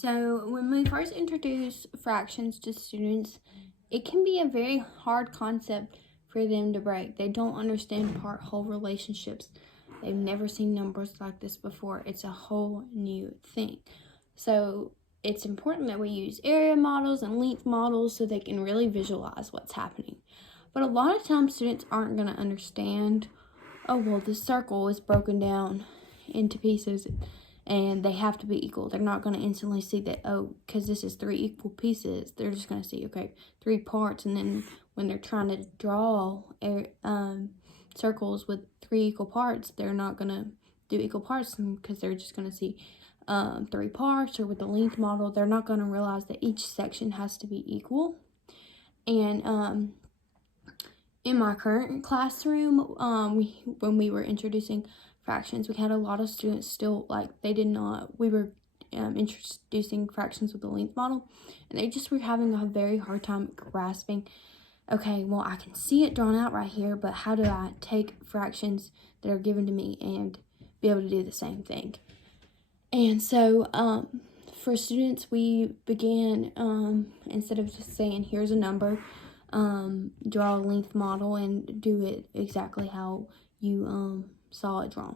So when we first introduce fractions to students, it can be a very hard concept for them to break. They don't understand part-whole relationships. They've never seen numbers like this before. It's a whole new thing. So it's important that we use area models and length models so they can really visualize what's happening. But a lot of times students aren't going to understand, oh, well, this circle is broken down into pieces and they have to be equal. They're not going to instantly see that, oh, because this is 3 equal pieces. They're just going to see, okay, 3 parts. And then when they're trying to draw circles with 3 equal parts, they're not going to do equal parts because they're just going to see 3 parts. Or with the length model, they're not going to realize that each section has to be equal. And in my current classroom, when we were introducing fractions, we had a lot of students still, we were introducing fractions with the length model, and they just were having a very hard time grasping, okay, well, I can see it drawn out right here, but how do I take fractions that are given to me and be able to do the same thing? And so for students, we began, instead of just saying, here's a number, draw a length model and do it exactly how you saw it drawn.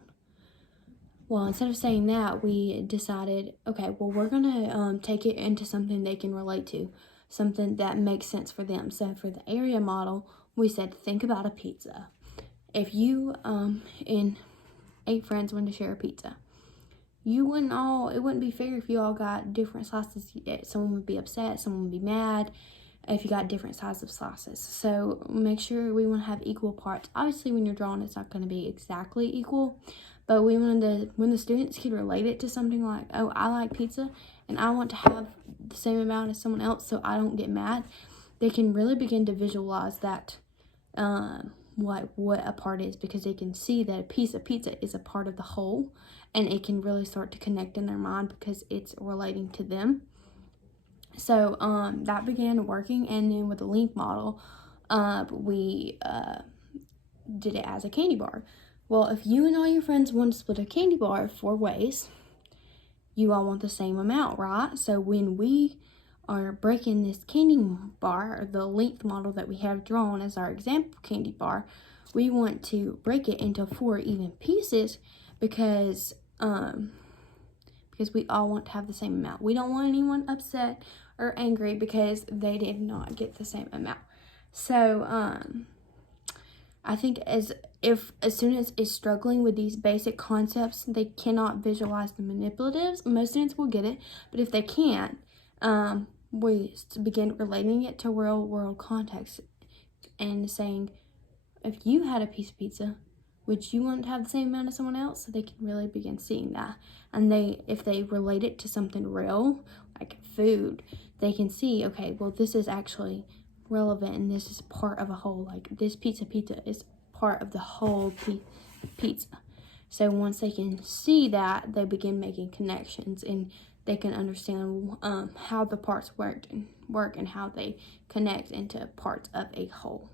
Well, instead of saying that, we decided, okay, well, we're going to take it into something they can relate to, something that makes sense for them. So for the area model, we said, think about a pizza. If you and 8 friends wanted to share a pizza, it wouldn't be fair if you all got different slices. Someone would be upset, someone would be mad if you got different sizes of slices. So make sure we want to have equal parts. Obviously, when you're drawing, it's not going to be exactly equal, but we wanted when the students could relate it to something like, oh, I like pizza and I want to have the same amount as someone else so I don't get mad, they can really begin to visualize that what a part is, because they can see that a piece of pizza is a part of the whole, and it can really start to connect in their mind because it's relating to them. So that began working, and then with the length model, we did it as a candy bar. Well, if you and all your friends want to split a candy bar 4 ways, you all want the same amount, right? So when we are breaking this candy bar, or the length model that we have drawn as our example candy bar, we want to break it into 4 even pieces because we all want to have the same amount. We don't want anyone upset or angry because they did not get the same amount. So I think if a student is struggling with these basic concepts, they cannot visualize the manipulatives. Most students will get it, but if they can't, we begin relating it to real world context and saying, if you had a piece of pizza, would you want to have the same amount as someone else? So they can really begin seeing that. And if they relate it to something real, like food, they can see, okay, well, this is actually relevant and this is part of a whole. Like this pizza is part of the whole pizza. So once they can see that, they begin making connections and they can understand how the parts work and how they connect into parts of a whole.